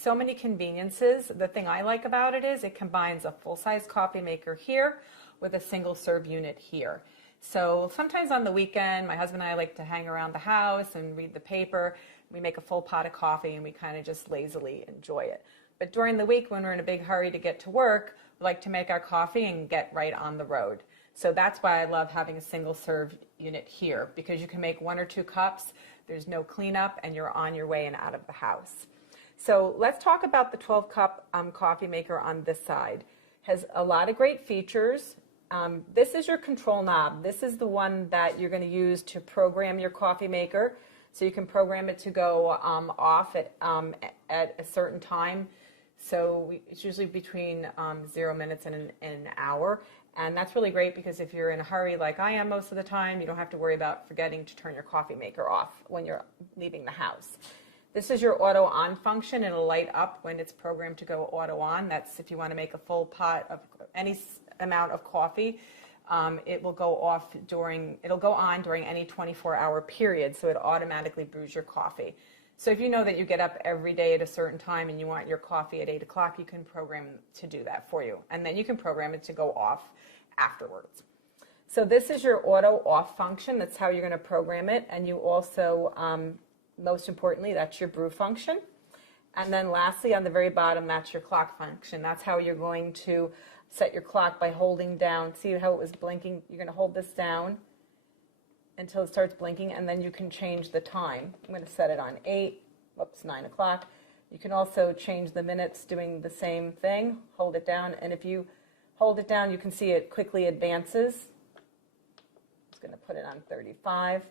so many conveniences. The thing I like about it is it combines a full-size coffee maker here with a single serve unit here. So sometimes on the weekend, my husband and I like to hang around the house and read the paper. We make a full pot of coffee and we kind of just lazily enjoy it. But during the week when we're in a big hurry to get to work, we like to make our coffee and get right on the road. So that's why I love having a single serve unit here, because you can make 1 or 2 cups, there's no cleanup, and you're on your way and out of the house. So let's talk about the 12-cup coffee maker on this side. Has a lot of great features. This is your control knob. This is the one that you're going to use to program your coffee maker. So you can program it to go off at a certain time. So it's usually between 0 minutes and an hour. And that's really great because if you're in a hurry like I am most of the time, you don't have to worry about forgetting to turn your coffee maker off when you're leaving the house. This is your auto on function. It'll light up when it's programmed to go auto on. That's if you want to make a full pot of any amount of coffee. It will go on during any 24-hour period, so it automatically brews your coffee. So if you know that you get up every day at a certain time and you want your coffee at 8 o'clock, you can program to do that for you. And then you can program it to go off afterwards. So this is your auto off function. That's how you're going to program it. And you also, most importantly, that's your brew function. And then lastly, on the very bottom, that's your clock function. That's how you're going to set your clock by holding down. See how it was blinking? You're going to hold this down until it starts blinking, and then you can change the time. I'm going to set it on 9 o'clock. You can also change the minutes doing the same thing. Hold it down, and if you hold it down, you can see it quickly advances. I'm just going to put it on 35.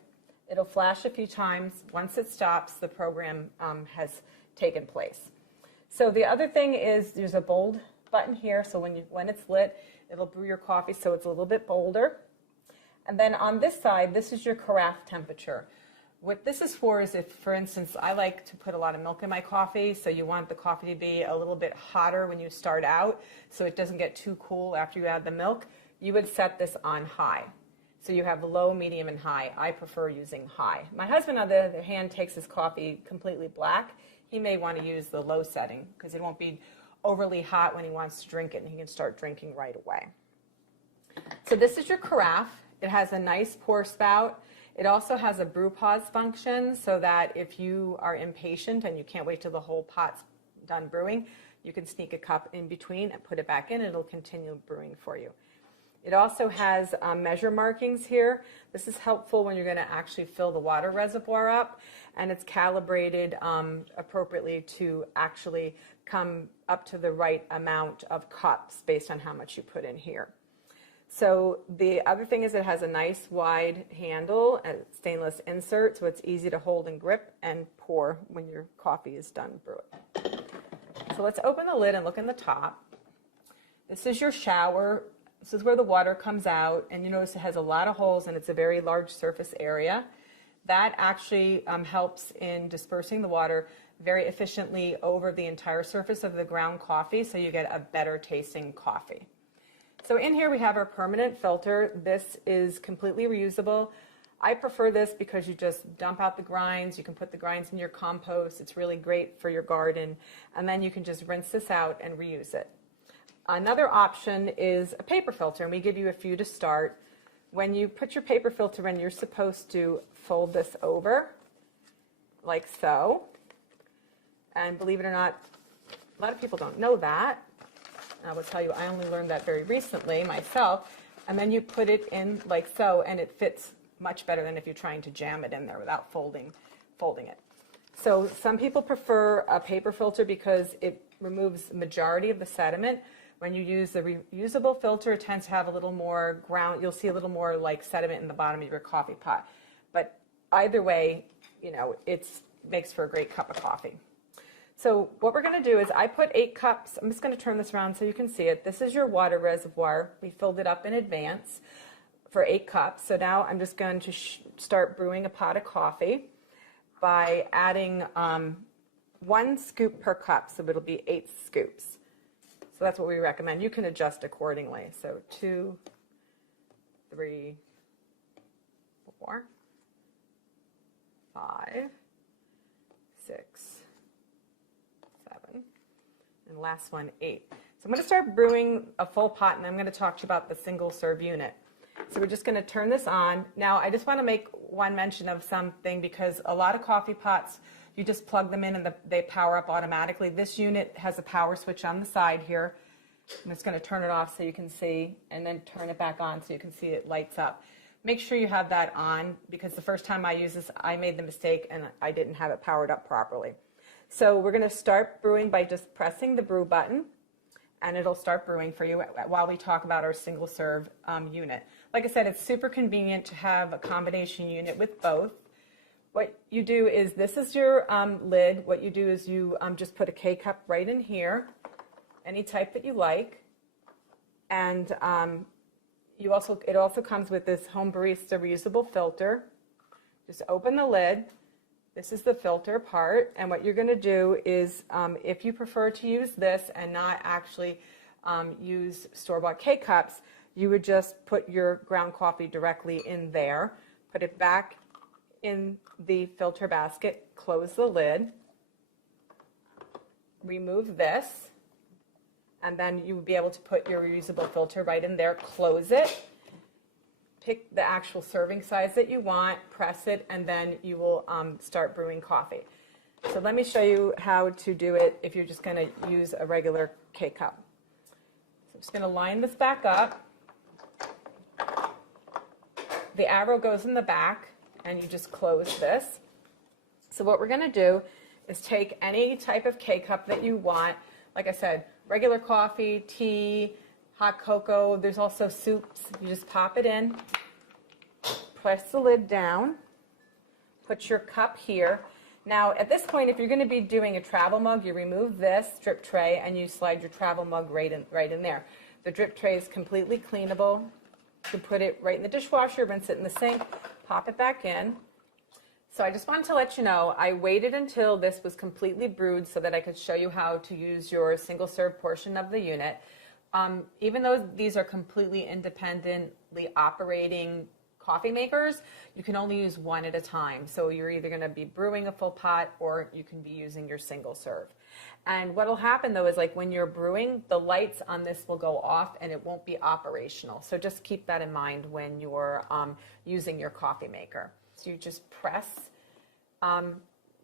It'll flash a few times. Once it stops, the program has taken place. So the other thing is there's a bold button here, so when it's lit, it'll brew your coffee so it's a little bit bolder. And then on this side, this is your carafe temperature. What this is for is if, for instance, I like to put a lot of milk in my coffee, so you want the coffee to be a little bit hotter when you start out so it doesn't get too cool after you add the milk, you would set this on high. So you have low, medium, and high. I prefer using high. My husband, on the other hand, takes his coffee completely black. He may want to use the low setting because it won't be overly hot when he wants to drink it, and he can start drinking right away. So this is your carafe. It has a nice pour spout. It also has a brew pause function so that if you are impatient and you can't wait till the whole pot's done brewing, you can sneak a cup in between and put it back in, and it'll continue brewing for you. It also has measure markings here. This is helpful when you're going to actually fill the water reservoir up, and it's calibrated appropriately to actually come up to the right amount of cups based on how much you put in here. So the other thing is it has a nice wide handle and stainless insert, so it's easy to hold and grip and pour when your coffee is done brewing. So let's open the lid and look in the top. This is your shower. This is where the water comes out, and you notice it has a lot of holes and it's a very large surface area. That actually helps in dispersing the water very efficiently over the entire surface of the ground coffee, so you get a better tasting coffee. So in here we have our permanent filter. This is completely reusable. I prefer this because you just dump out the grinds. You can put the grinds in your compost. It's really great for your garden. And then you can just rinse this out and reuse it. Another option is a paper filter, and we give you a few to start. When you put your paper filter in, you're supposed to fold this over like so. And believe it or not, a lot of people don't know that. I will tell you, I only learned that very recently myself. And then you put it in like so, and it fits much better than if you're trying to jam it in there without folding it. So some people prefer a paper filter because it removes the majority of the sediment. When you use the reusable filter, it tends to have a little more ground. You'll see a little more like sediment in the bottom of your coffee pot. But either way, you know, it makes for a great cup of coffee. So what we're going to do is I put 8 cups. I'm just going to turn this around so you can see it. This is your water reservoir. We filled it up in advance for 8 cups. So now I'm just going to start brewing a pot of coffee by adding 1 scoop per cup. So it'll be 8 scoops. So that's what we recommend. You can adjust accordingly. So 2, 3, 4, 5, 6, 7, the last one 8. So I'm going to start brewing a full pot, and I'm going to talk to you about the single serve unit. So we're just going to turn this on. Now I just want to make one mention of something, because a lot of coffee pots, you just plug them in and they power up automatically. This unit has a power switch on the side here. I'm just going to turn it off so you can see, and then turn it back on so you can see it lights up. Make sure you have that on, because the first time I used this, I made the mistake and I didn't have it powered up properly. So we're going to start brewing by just pressing the brew button, and it'll start brewing for you while we talk about our single serve unit. Like I said, it's super convenient to have a combination unit with both. What you do is, this is your lid. What you do is you just put a K-cup right in here, any type that you like, and it also comes with this Home Barista reusable filter. Just open the lid. This is the filter part, and what you're going to do is, if you prefer to use this and not actually use store-bought K-cups, you would just put your ground coffee directly in there, put it back in the filter basket, close the lid, remove this, and then you would be able to put your reusable filter right in there, close it, pick the actual serving size that you want, press it, and then you will start brewing coffee. So let me show you how to do it if you're just going to use a regular K-cup. So I'm just going to line this back up. The arrow goes in the back, and you just close this. So what we're going to do is take any type of K-cup that you want. Like I said, regular coffee, tea, hot cocoa. There's also soups. You just pop it in, press the lid down, put your cup here. Now at this point, if you're going to be doing a travel mug, you remove this drip tray and you slide your travel mug right in there. The drip tray is completely cleanable. You can put it right in the dishwasher, rinse it in the sink, pop it back in. So I just wanted to let you know, I waited until this was completely brewed so that I could show you how to use your single serve portion of the unit. Even though these are completely independently operating coffee makers, you can only use one at a time. So you're either going to be brewing a full pot, or you can be using your single serve. And what will happen though is, like when you're brewing, the lights on this will go off and it won't be operational. So just keep that in mind when you're using your coffee maker. So you just press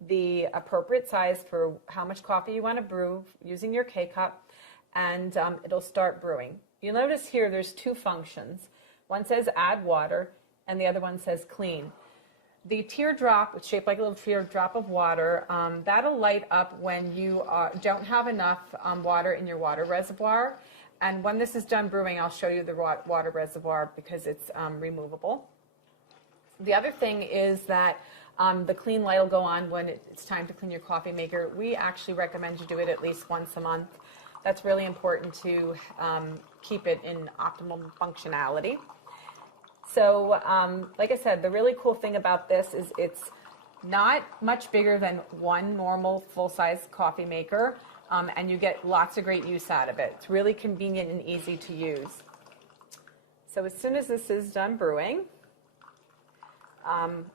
the appropriate size for how much coffee you want to brew using your K-cup, and it'll start brewing. You'll notice here there's two functions. One says add water, and the other one says clean. The teardrop, it's shaped like a little teardrop of water, that'll light up when you don't have enough water in your water reservoir. And when this is done brewing, I'll show you the water reservoir because it's removable. The other thing is that the clean light will go on when it's time to clean your coffee maker. We actually recommend you do it at least once a month. That's really important to keep it in optimal functionality. So like I said, the really cool thing about this is it's not much bigger than one normal full-size coffee maker, and you get lots of great use out of it. It's really convenient and easy to use. So as soon as this is done brewing,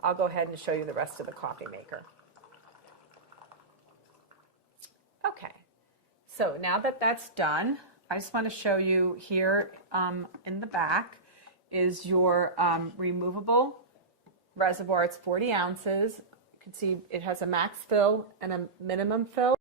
I'll go ahead and show you the rest of the coffee maker. Okay, so now that that's done, I just want to show you here in the back is your removable reservoir. It's 40 ounces. You can see it has a max fill and a minimum fill.